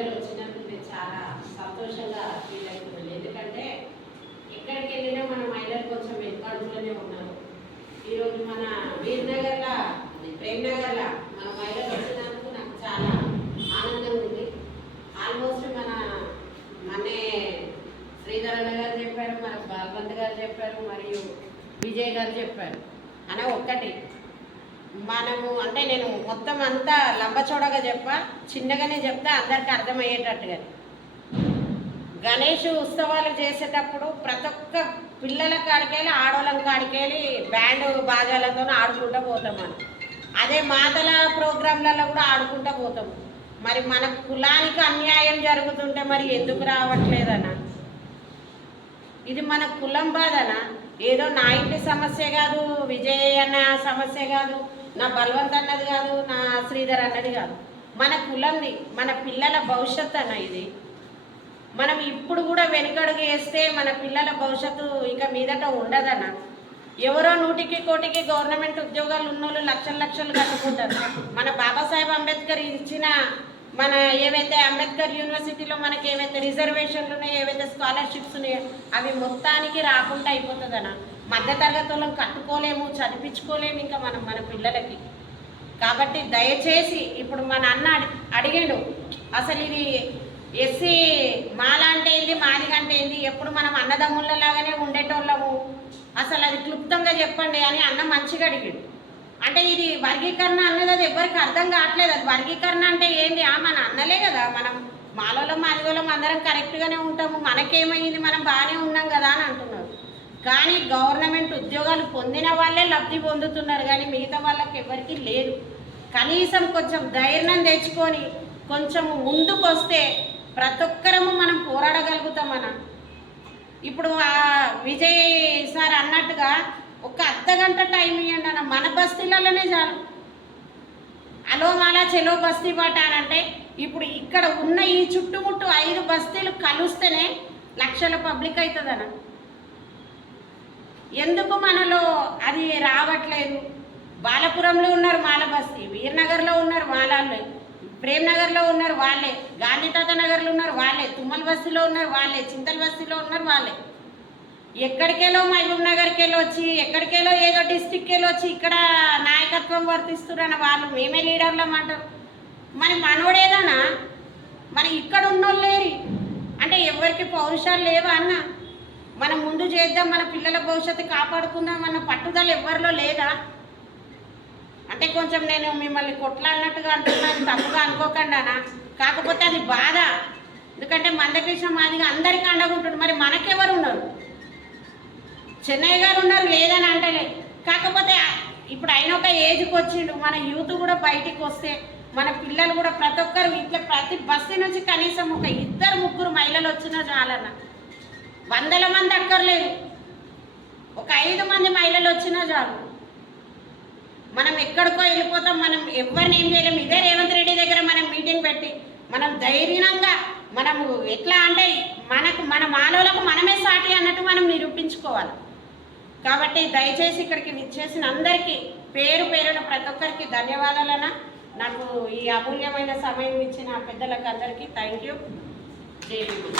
మహిళలు వచ్చినందుకు నేను చాలా సంతోషంగా ఫీల్ అవుతున్నాను ఎందుకంటే ఎక్కడికి వెళ్ళినా మన మహిళలు కొంచెం వెనుకడుగులోనే ఉన్నారు. ఈరోజు మన వీర్నగర్లో ప్రేమ్నగర్లా మన మహిళలు వచ్చినందుకు నాకు చాలా ఆనందం ఉంది. ఆల్మోస్ట్ మన మనే శ్రీధరణ గారు చెప్పారు మన బల్వంత్ గారు చెప్పారు మరియు విజయ్ గారు చెప్పారు. అనే ఒక్కటి. మనము అంటే నేను మొత్తం అంతా లంబచోడగా చెప్ప చిన్నగానే చెప్తే అందరికి అర్థమయ్యేటట్టుగా. గణేష్ ఉత్సవాలు చేసేటప్పుడు ప్రతి ఒక్క పిల్లల కాడికెళ్ళి ఆడోళ్ళ కాడికెళ్ళి బ్యాండ్ బాజాలతో ఆడుకుంటూ పోతాం మనం. అదే మాతల ప్రోగ్రాంలలో కూడా ఆడుకుంటూ పోతాం. మరి మన కులానికి అన్యాయం జరుగుతుంటే మరి ఎందుకు రావట్లేదన్నా? ఇది మన కులం బాధనా? ఏదో నా ఇంటి సమస్య కాదు విజయ్ అన్న సమస్య కాదు నా బలవంత్ అన్నది కాదు నా శ్రీధర్ అన్నది కాదు. మన కులంది మన పిల్లల భవిష్యత్తు అన్న ఇది. మనం ఇప్పుడు కూడా వెనుకడుగు వేస్తే మన పిల్లల భవిష్యత్తు ఇక మీదట ఉండదన్న. ఎవరో నూటికి కోటికి గవర్నమెంట్ ఉద్యోగాలు ఉన్నోళ్ళు లక్షల లక్షలు కట్టుకుంటారు. మన బాబాసాహెబ్ అంబేద్కర్ ఇచ్చిన మన ఏవైతే అంబేద్కర్ యూనివర్సిటీలో మనకి ఏవైతే రిజర్వేషన్లు ఉన్నాయో ఏవైతే స్కాలర్షిప్స్ ఉన్నాయో అవి మొత్తానికి రాకుండా అయిపోతుందన్న. మధ్యతరగతి వాళ్ళని కట్టుకోలేము చదివించుకోలేము ఇంకా మనం మన పిల్లలకి. కాబట్టి దయచేసి ఇప్పుడు మన అన్న అడి- అడిగాడు అసలు ఇది ఎస్సీ మాలాంటి ఏంది మాదిగంటే ఏంది? ఎప్పుడు మనం అన్నదమ్ముళ్ళలాగానే ఉండేటోళ్ళము? అసలు అది క్లుప్తంగా చెప్పండి అని అన్న మంచిగా అడిగాడు. అంటే ఇది వర్గీకరణ అన్నది అది ఎవరికి అర్థం కావట్లేదు. అది వర్గీకరణ అంటే ఏంది? ఆ మన అన్నలే కదా. మనం మాలోలం మాదిగోళం అందరం కరెక్ట్గానే ఉంటాము. మనకేమైంది? మనం బాగానే ఉన్నాం కదా అని అంటున్నారు కానీ గవర్నమెంట్ ఉద్యోగాలు పొందిన వాళ్ళే లబ్ధి పొందుతున్నారు కానీ మిగతా వాళ్ళకి ఎవరికి లేదు. కనీసం కొంచెం ధైర్యం తెచ్చుకొని కొంచెం ముందుకు వస్తే ప్రతి ఒక్కరము మనం పోరాడగలుగుతామన్న. ఇప్పుడు విజయ్ సార్ అన్నట్టుగా ఒక అర్ధ గంట టైం ఇవ్వండి అన్న. మన బస్తీలలోనే చాలు. అలో మాలా చెలో బస్తీ పాట అంటే ఇప్పుడు ఇక్కడ ఉన్న ఈ చుట్టుముట్టు ఐదు బస్తీలు కలుస్తేనే లక్షల పబ్లిక్ అవుతుందన్న. ఎందుకు మనలో అది రావట్లేదు? బాలపురంలో ఉన్నారు మాల బస్తీ వీర్నగర్లో ఉన్నారు మాలాళ్ళు ప్రేమ్నగర్లో ఉన్నారు వాళ్ళే గాంధీతాత నగర్లో ఉన్నారు వాళ్ళే తుమ్మల బస్తీలో ఉన్నారు వాళ్ళే చింతల బస్తీలో ఉన్నారు వాళ్ళే. ఎక్కడికెళ్ళో మహబూబ్ నగర్కి వెళ్ళి వచ్చి ఎక్కడికెళ్ళో ఏదో డిస్టిక్కి వెళ్ళి వచ్చి ఇక్కడ నాయకత్వం వర్తిస్తున్న వాళ్ళు మేమే లీడర్లం అంటారు. మరి మనోడేదన్నా మరి ఇక్కడ ఉన్నోళ్ళు లేరు. అంటే ఎవరికి పౌరుషాలు లేవా అన్నా? మనం ముందు చేద్దాం మన పిల్లల భవిష్యత్తు కాపాడుకుందాం అన్న పట్టుదల ఎవరిలో లేదా? అంటే కొంచెం నేను మిమ్మల్ని కొట్లాడినట్టుగా అంటున్నాను తప్పుగా అనుకోకుండా అన్న. కాకపోతే అది బాధ. ఎందుకంటే మందకృష్ణ మాదిగా అందరికీ అండగుంటుంది మరి మనకెవరు ఉన్నారు? చెన్నయ్య గారు ఉన్నారు లేదని అంటలే. కాకపోతే ఇప్పుడు ఆయన ఒక ఏజ్కి వచ్చిండు. మన యూత్ కూడా బయటికి వస్తే మన పిల్లలు కూడా ప్రతి ఒక్కరు ఇట్లా ప్రతి బస్సు నుంచి కనీసం ఒక ఇద్దరు ముగ్గురు మహిళలు వచ్చినా చాలన్నా. వందల మంది అక్కర్లేదు. ఒక ఐదు మంది మహిళలు వచ్చినా చాలు. మనం ఎక్కడికో వెళ్ళిపోతాం మనం ఎవరిని ఏం చేయలేం. ఇదే రేవంత్ రెడ్డి దగ్గర మనం మీటింగ్ పెట్టి మనం ధైర్యంగా మనము ఎట్లా అంటే మనకు మన మానవులకు మనమే సాటి అన్నట్టు మనం నిరూపించుకోవాలి. కాబట్టి దయచేసి ఇక్కడికి విచ్చేసిన అందరికీ పేరు పేరున ప్రతి ఒక్కరికి ధన్యవాదాలన నాకు ఈ అమూల్యమైన సమయం ఇచ్చిన పెద్దలకు అందరికీ థ్యాంక్ యూ. Very good.